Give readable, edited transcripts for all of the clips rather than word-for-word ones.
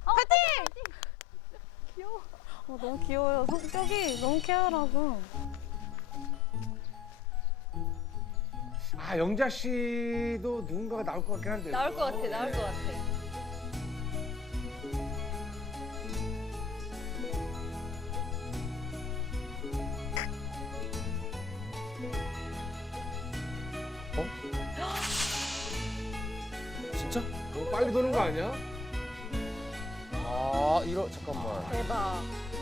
귀여워. 너무 귀여워요. 성격이 너무 쾌활하고. 아 영자 씨도 누군가가 나올 것 같긴 한데. 나올 것 같아, 나올 것 같아. 진짜? 너무 빨리 도는 거 아니야? 아 이러 잠깐만. 대박.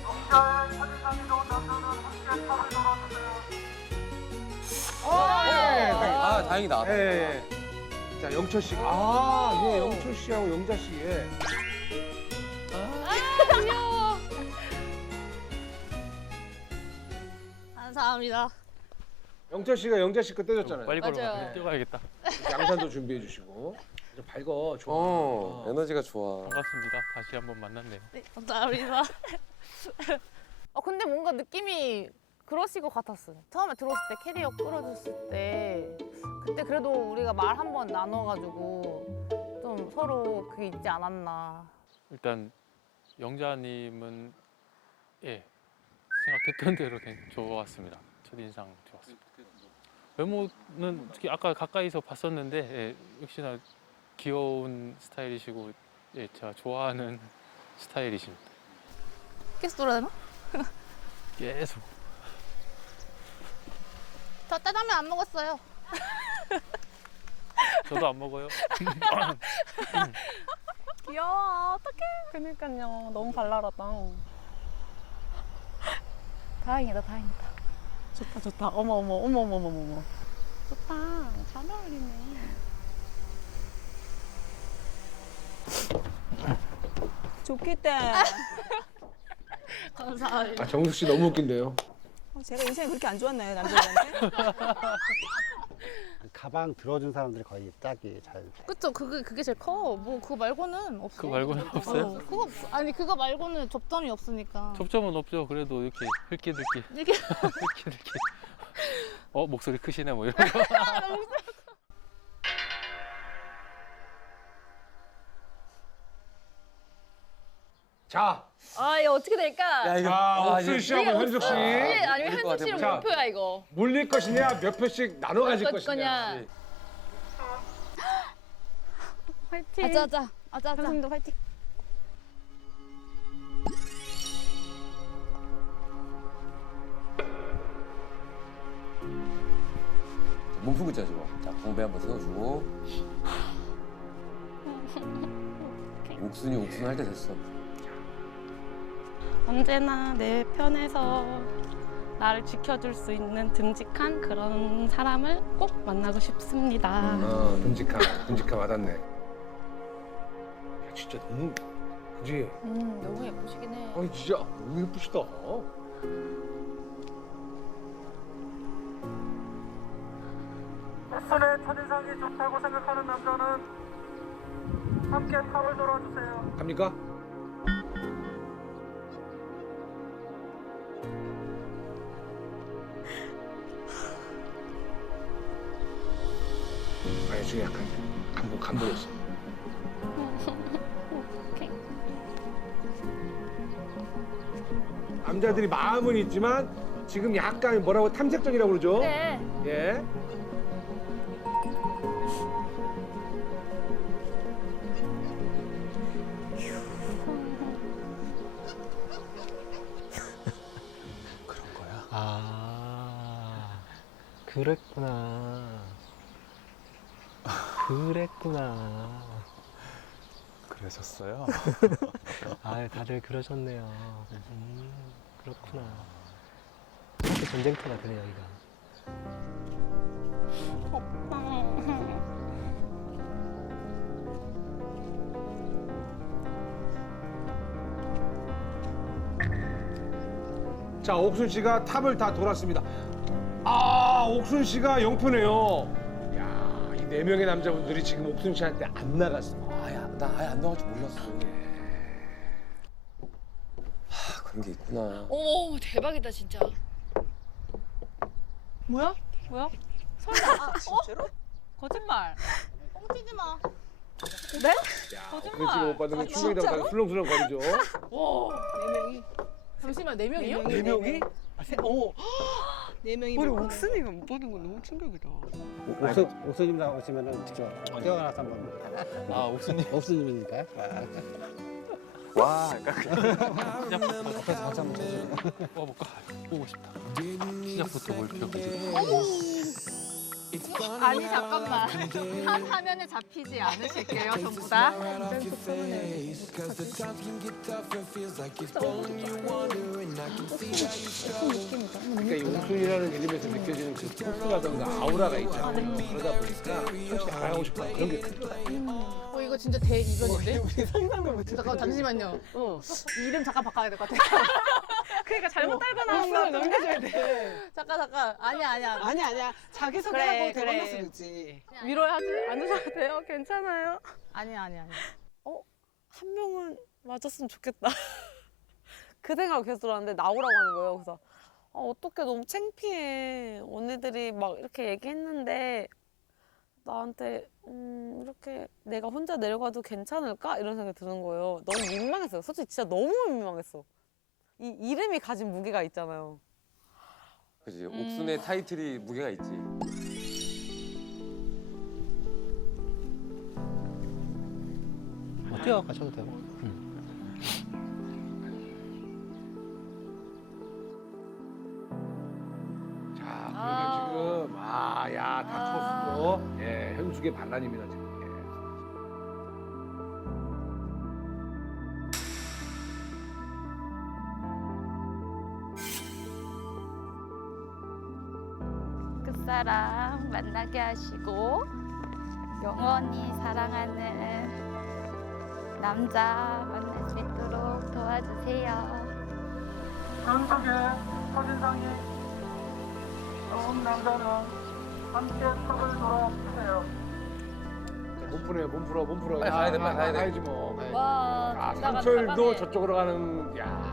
아 다행이다. 예, 예. 자 영철 씨. 아, 예, 영철 씨하고 영자 씨. 예. 귀여워. 감사합니다. 영철 씨가 영자 씨 거 떼줬잖아요. 빨리 걸어가. 맞아요. 뛰어가야겠다. 양산도 준비해 주시고. 아주 밝어. 좋아. 에너지가 좋아. 반갑습니다. 다시 한번 만났네요. 네, 감사합니다. 근데 뭔가 느낌이 그러실 것 같았어요. 처음에 들어왔을 때 캐리어 끌어줬을 때 그때 그래도 우리가 말 한 번 나눠가지고 좀 서로 그게 있지 않았나. 일단 영자님은 예 생각했던 대로 좋았습니다. 첫인상 좋았습니다. 외모는 특히 아까 가까이서 봤었는데 예, 역시나 귀여운 스타일이시고 예, 제가 좋아하는 스타일이십니다. 계속 돌아다녀? 계속. 저 짜장면 안 먹었어요. 저도 안 먹어요. 귀여워. 어떡해. 그니까요. 너무 발랄하다. 다행이다, 다행이다. 좋다, 좋다. 어머, 어머, 어머, 어머, 어머, 어머. 좋다. 잘 어울리네. 좋겠다. 감사합니다. 아 정숙 씨 너무 웃긴데요. 제가 인생이 그렇게 안 좋았나요, 남자들한테? 가방 들어준 사람들이 거의 짝이 잘 돼. 그쵸, 그게 제일 커. 뭐 그거 말고는 없어. 그거 말고는 없어요? 아니 그거 말고는 접점이 없으니까. 접점은 없죠. 그래도 이렇게 흘끼들끼 이게 흘끼들끼. 목소리 크시네 뭐 이런 거. 자, 이거 어떻게 될까? 야 이거 자 옥순 씨하고 현숙 씨 아니면 이길 것 현숙 씨랑 같아. 목표야 이거. 물릴 것이냐 몇 표씩 나눠 가질 어떨 것이냐. 거냐. 화이팅. 아자아자. 아자아자. 현승도 화이팅. 몸 푸고 있자 지금. 자 공배 한번 세워주고. 옥순이 옥순 할 때 됐어. 언제나 내 편에서 나를 지켜줄 수 있는 듬직한 그런 사람을 꼭 만나고 싶습니다. 듬직함 와닿네. 야, 진짜 너무 그지? 너무 예쁘시긴 해. 아니 진짜 너무 예쁘시다. 옥순의 첫인상이 좋다고 생각하는 남자는 함께 탑을 돌아주세요. 갑니까? 아니 지금 약간 감동했어. 남자들이 마음은 있지만 지금 약간 뭐라고 탐색전이라고 그러죠? 그래. 예. 아, 그랬구나. 그랬구나. 그러셨어요? 아, 다들 그러셨네요. 그렇구나. 학교 전쟁터가 되네, 여기가. 자, 옥순 씨가 탑을 다 돌았습니다. 아, 옥순 씨가 영표네요. 야, 이 네 명의 남자분들이 지금 옥순 씨한테 안 나갔어. 나 아예 안 나갈 줄 몰랐어. 그런 게 있구나. 오 대박이다 진짜. 뭐야? 설마? 진짜로? 거짓말. 뻥치지 마. 네? 야, 옥순 씨가 못 받는 건 충격이라고 술렁술렁 거리죠. 잠시만 4명이요? 네 명이? 우리 옥순이가 못 받은 건 너무 충격이다. 옥수님 나오시면은 직접 뛰어가서 한번. 아, 옥수님. 옥수님이니까. 와, 시작부터 박수 한번 쳐주세요. 뽑아볼까? 보고 싶다. 시작부터 몰표까지. 아니 잠깐만 한 화면에 잡히지 않으실게요 전부 다. 그러니까 이 옥순이라는 이름에서 느껴지는 그 포스라든가 아우라가 있잖아요. 그러다 보니까 솔직히 알아가고 싶어 그런 게 큰 거야. 이거 진짜 대이변인데? 잠깐 잠시만요. 이름 잠깐 바꿔야 될 것 같아. 그러니까 잘못 달고 나왔어. 넘겨줘야 돼. 잠깐 아니야. 아니야. 자기소개하고 대박날 수도 있지. 위로하지 않으셔도 돼요. 괜찮아요. 아니야. 한 명은 맞았으면 좋겠다. 그 생각 계속 들었는데 나오라고 하는 거예요. 그래서 어떡해 너무 창피해. 언니들이 막 이렇게 얘기했는데 나한테 이렇게 내가 혼자 내려가도 괜찮을까? 이런 생각이 드는 거예요. 너무 민망했어요. 솔직히 진짜 너무 민망했어. 이 이름이 가진 무게가 있잖아요. 그지. 옥순의 타이틀이 무게가 있지. 뛰어가셔도 되고. 자, 그러면 지금 다 컸어. 예, 현숙의 반란입니다 지금. 끝사랑 만나게 하시고 영원히 사랑하는 남자 만날 수 있도록 도와주세요. 현석의 첫인상이 좋은 남자는 함께 탑을 돌아주세요. 자, 몸 풀어. 빨리 가야 돼, 빨리 가야 돼. 가야지 뭐. 와 아, 진짜 상철도 가네. 저쪽으로 가는. 야.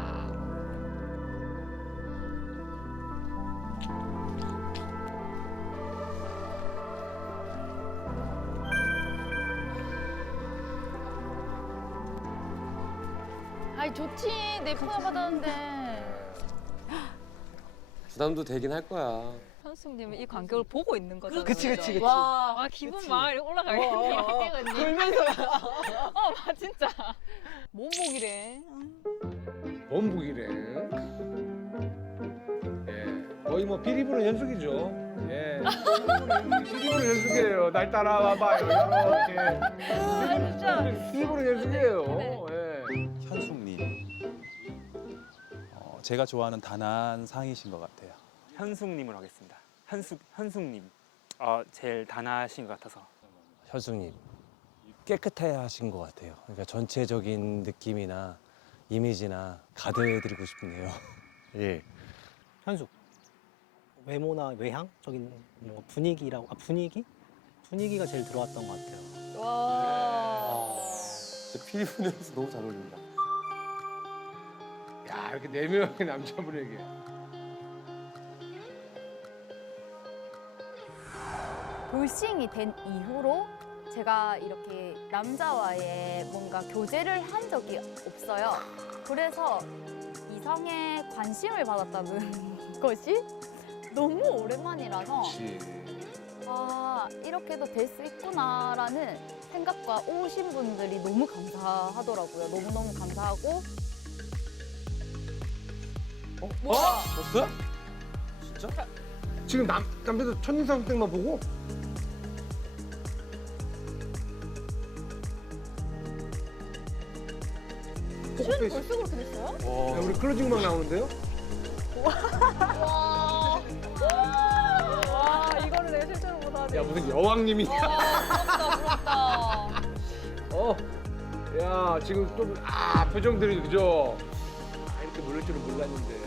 아이 좋지 내 푸아 받았는데. 부담도 되긴 할 거야. 현숙님은 이 간격을 보고 있는 거잖아요. 그치. 와 기분 막 올라가게. 돌면서. 진짜. 몸보기래. 원북이래. 예, 거의 뭐 비리부는 현숙이죠. 예, 비리부는 현숙이에요. 날 따라와봐요. 이렇게. 진짜. 비리부는 현숙이에요. 예. 현숙님, 제가 좋아하는 단아한 상이신 것 같아요. 현숙님으로 하겠습니다. 현숙님. 제일 단아하신 것 같아서. 현숙님 깨끗해 하신 것 같아요. 그러니까 전체적인 느낌이나 이미지나 가드해드리고 싶네요. 예. 현숙. 외모나 외향적인 뭐 분위기라고 분위기가 제일 들어왔던 것 같아요. 와. 진짜 피부에서 너무 잘 어울린다. 야, 이렇게 4명의 남자분에게. 돌싱이 된 이후로 제가 이렇게 남자와의 뭔가 교제를 한 적이 없어요. 그래서 이성의 관심을 받았다는 것이 너무 오랜만이라서 그렇지. 아 이렇게도 될 수 있구나라는 생각과 오신 분들이 너무 감사하더라고요. 너무너무 감사하고 졌어? 진짜? 지금 남자들 첫인상 선택만 보고? 벌써 그렇게 됐어요? 야, 우리 클로징막 나오는데요? 와 이거를 내 실제로 못하네. 야, 무슨 여왕님이냐? 부럽다. 야, 지금 좀, 표정들이 그죠? 이렇게 모를 줄은 몰랐는데.